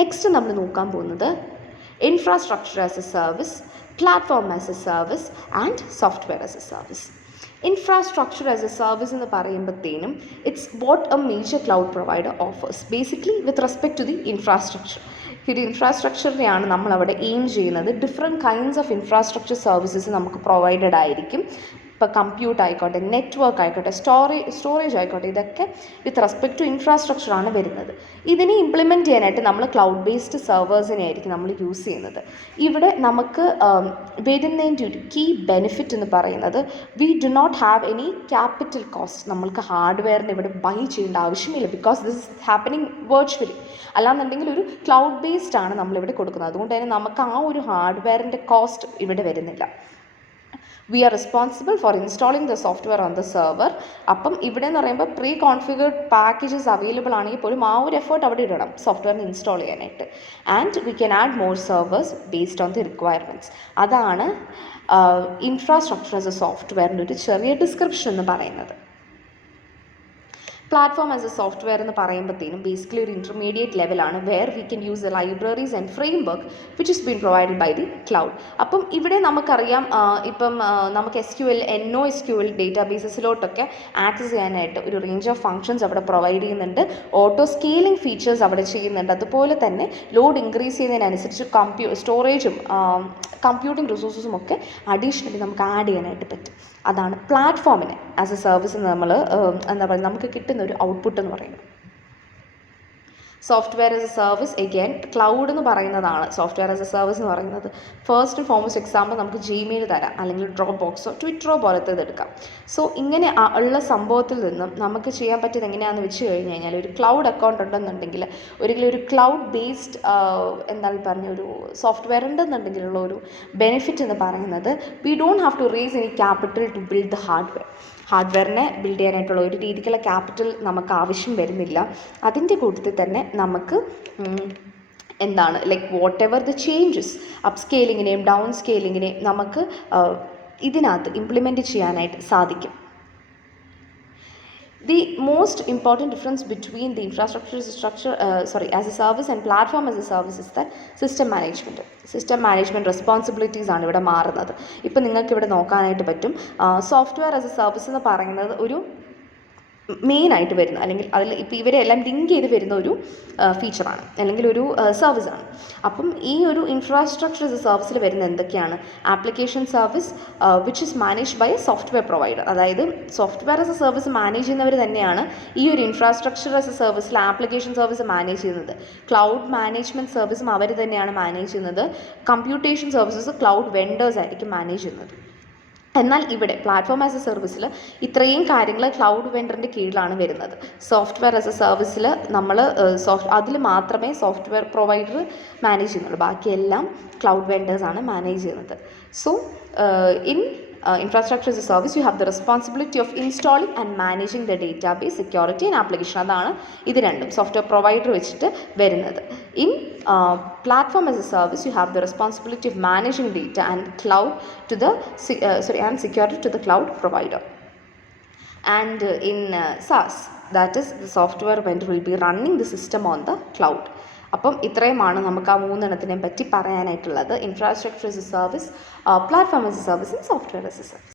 Next നമ്മൾ നോക്കാൻ പോകുന്നത് infrastructure as a service, platform as a service and software as a service. Infrastructure as a service എന്ന് പറയുമ്പോഴത്തേനും it's what a major cloud provider offers basically with respect to the infrastructure. ഈ ഒരു ഇൻഫ്രാസ്ട്രക്ചറിനെയാണ് നമ്മളവിടെ aim ചെയ്യുന്നത്. Different kinds of infrastructure services നമുക്ക് provided ആയിരിക്കും. ഇപ്പോൾ കമ്പ്യൂട്ട് ആയിക്കോട്ടെ, നെറ്റ്വർക്ക് ആയിക്കോട്ടെ, സ്റ്റോറേജ് ആയിക്കോട്ടെ, ഇതൊക്കെ വിത്ത് റെസ്പെക്ട് ടു ഇൻഫ്രാസ്ട്രക്ചറാണ് വരുന്നത്. ഇതിനെ ഇംപ്ലിമെൻറ്റ് ചെയ്യാനായിട്ട് നമ്മൾ ക്ലൗഡ് ബേസ്ഡ് സെർവേഴ്സിനെ ആയിരിക്കും നമ്മൾ യൂസ് ചെയ്യുന്നത്. ഇവിടെ നമുക്ക് വരുന്നതിൻ്റെ ഒരു കീ ബെനിഫിറ്റ് എന്ന് പറയുന്നത് we do not have any capital cost. നമ്മൾക്ക് ഹാർഡ്വെയറിന് ഇവിടെ ബൈ ചെയ്യേണ്ട ആവശ്യമില്ല, because this is happening virtually. അല്ലാന്നുണ്ടെങ്കിൽ ഒരു ക്ലൗഡ് ബേസ്ഡ് ആണ് നമ്മളിവിടെ കൊടുക്കുന്നത്. അതുകൊണ്ട് തന്നെ നമുക്ക് ആ ഒരു ഹാർഡ്വെയറിൻ്റെ കോസ്റ്റ് ഇവിടെ വരുന്നില്ല. We are responsible for installing the software on the server. അപ്പം ഇവിടെ എന്ന് പറയുമ്പോൾ പ്രീ കോൺഫിഗേർഡ് പാക്കേജസ് അവൈലബിൾ ആണെങ്കിൽ പോലും ആ ഒരു എഫേർട്ട് അവിടെ ഇടണം സോഫ്റ്റ്വെയറിന് ഇൻസ്റ്റാൾ ചെയ്യാനായിട്ട്. And we can add more servers based on the requirements. അതാണ് ഇൻഫ്രാസ്ട്രക്ചർ ആസ് എ സോഫ്റ്റ്വെയറിൻ്റെ ഒരു ചെറിയ ഡിസ്ക്രിപ്ഷൻ എന്ന് പറയുന്നത്. പ്ലാറ്റ്ഫോം ആസ് എ സോഫ്റ്റ്വെയർ എന്ന് പറയുമ്പോഴത്തേനും ബേസിക്കലി ഒരു ഇൻ്റർമീഡിയറ്റ് ലെവലാണ് where we can use the libraries and framework which is been provided by the cloud. അപ്പം ഇവിടെ നമുക്കറിയാം ഇപ്പം നമുക്ക് SQL NoSQL ഡേറ്റാബേസസിലോട്ടൊക്കെ ആക്സസ് ചെയ്യാനായിട്ട് ഒരു റേഞ്ച് ഓഫ് ഫങ്ഷൻസ് അവിടെ പ്രൊവൈഡ് ചെയ്യുന്നുണ്ട്. ഓട്ടോ സ്കെയിലിംഗ് ഫീച്ചേഴ്സ് അവിടെ ചെയ്യുന്നുണ്ട്. അതുപോലെ തന്നെ ലോഡ് ഇൻക്രീസ് ചെയ്യുന്നതിനനുസരിച്ച് സ്റ്റോറേജും കമ്പ്യൂട്ടിംഗ് റിസോഴ്സസും ഒക്കെ അഡീഷണലി നമുക്ക് ആഡ് ചെയ്യാനായിട്ട് പറ്റും. അതാണ് പ്ലാറ്റ്ഫോമിന് ആസ് എ സർവീസ് നമ്മൾ എന്താ പറയുക നമുക്ക് കിട്ടുന്ന ഒരു ഔട്ട്പുട്ട് എന്ന് പറയുന്നത്. Software as a service again cloud എന്ന് പറയുന്നതാണ് സോഫ്റ്റ്വെയർ ആസ് എ സർവീസ് എന്ന് പറയുന്നത്. ഫസ്റ്റ് ആൻഡ് ഫോർമോസ്റ്റ് എക്സാമ്പിൾ നമുക്ക് Gmail തരാം, അല്ലെങ്കിൽ ഡ്രോപ്പ് ബോക്സോ ട്വിറ്ററോ പോലത്തെ എടുക്കാം. സോ ഇങ്ങനെ ഉള്ള സംഭവത്തിൽ നിന്നും നമുക്ക് ചെയ്യാൻ പറ്റിയത് എങ്ങനെയാണെന്ന് വെച്ച് കഴിഞ്ഞ് കഴിഞ്ഞാൽ ഒരു ക്ലൗഡ് അക്കൗണ്ട് ഉണ്ടെന്നുണ്ടെങ്കിൽ ഒരിക്കലും ഒരു ക്ലൗഡ് ബേസ്ഡ് എന്താണ് പറഞ്ഞ ഒരു സോഫ്റ്റ്വെയർ ഉണ്ടെന്നുണ്ടെങ്കിലുള്ള ഒരു ബെനിഫിറ്റ് എന്ന് പറയുന്നത് we don't have to raise any capital to build the ഹാർഡ്വെയറിനെ ബിൽഡ് ചെയ്യാനായിട്ടുള്ള ഒരു രീതിക്കുള്ള ക്യാപിറ്റൽ നമുക്ക് ആവശ്യം വരുന്നില്ല. അതിൻ്റെ കൂട്ടത്തിൽ തന്നെ നമുക്ക് എന്താണ് like whatever the changes up സ്കെയിലിങ്ങിനെയും ഡൗൺ സ്കെയിലിങ്ങിനെയും നമുക്ക് ഇതിനകത്ത് ഇംപ്ലിമെൻറ്റ് ചെയ്യാനായിട്ട് സാധിക്കും. The most important difference between the infrastructure as a service and platform as a service is that system management responsibilities ആണ് ഇവിടെ മാറുന്നത്. ഇപ്പം നിങ്ങൾക്ക് ഇവിടെ നോക്കാനായിട്ട് പറ്റും സോഫ്റ്റ്വെയർ ആസ് എ സർവീസ് എന്ന് പറയുന്നത് ഒരു മെയിനായിട്ട് വരുന്ന അല്ലെങ്കിൽ അതിൽ ഇപ്പോൾ ഇവരെല്ലാം ലിങ്ക് ചെയ്ത് വരുന്ന ഒരു ഫീച്ചറാണ് അല്ലെങ്കിൽ ഒരു സർവീസാണ്. അപ്പം ഈ ഒരു ഇൻഫ്രാസ്ട്രക്ചർ ആസ് എ സർവീസിൽ വരുന്ന എന്തൊക്കെയാണ്? Application service which is managed by a software provider. അതായത് software as a service manage ചെയ്യുന്നവർ തന്നെയാണ് ഈ ഒരു ഇൻഫ്രാസ്ട്രക്ചർ ആസ് എ സർവീസിൽ ആപ്ലിക്കേഷൻ സർവീസ് മാനേജ് ചെയ്യുന്നത്. ക്ലൗഡ് മാനേജ്മെൻറ്റ് സർവീസും അവർ തന്നെയാണ് മാനേജ് ചെയ്യുന്നത്. കമ്പ്യൂട്ടേഷൻ സർവീസസ് ക്ലൗഡ് വെൻഡേഴ്സ് ആയിരിക്കും മാനേജ് ചെയ്യുന്നത്. എന്നാൽ ഇവിടെ പ്ലാറ്റ്ഫോം ആസ് എ സർവീസിൽ ഇത്രയും കാര്യങ്ങൾ ക്ലൗഡ് വെൻഡറിൻ്റെ കീഴിലാണ് വരുന്നത്. സോഫ്റ്റ്വെയർ ആസ് എ സർവീസിൽ നമ്മൾ അതിൽ മാത്രമേ സോഫ്റ്റ്വെയർ പ്രൊവൈഡർ മാനേജ് ചെയ്യുന്നുള്ളൂ, ബാക്കിയെല്ലാം ക്ലൗഡ് വെൻഡേഴ്സാണ് മാനേജ് ചെയ്യുന്നത്. So in infrastructure as a service you have the responsibility of installing and managing the database, security and application. അതാണ് ഇത് രണ്ടും സോഫ്റ്റ്വെയർ പ്രൊവൈഡർ വെച്ചിട്ട് വരുന്നത്. In platform as a service you have the responsibility of managing data and cloud to the and security to the cloud provider. And in SaaS, that is the software vendor will be running the system on the cloud. അപ്പം ഇത്രയുമാണ് നമുക്ക് ആ മൂന്നെണ്ണത്തിനെ പറ്റി പറയാനായിട്ടുള്ളത്. Infrastructure as a service, platform as a service, software as a service.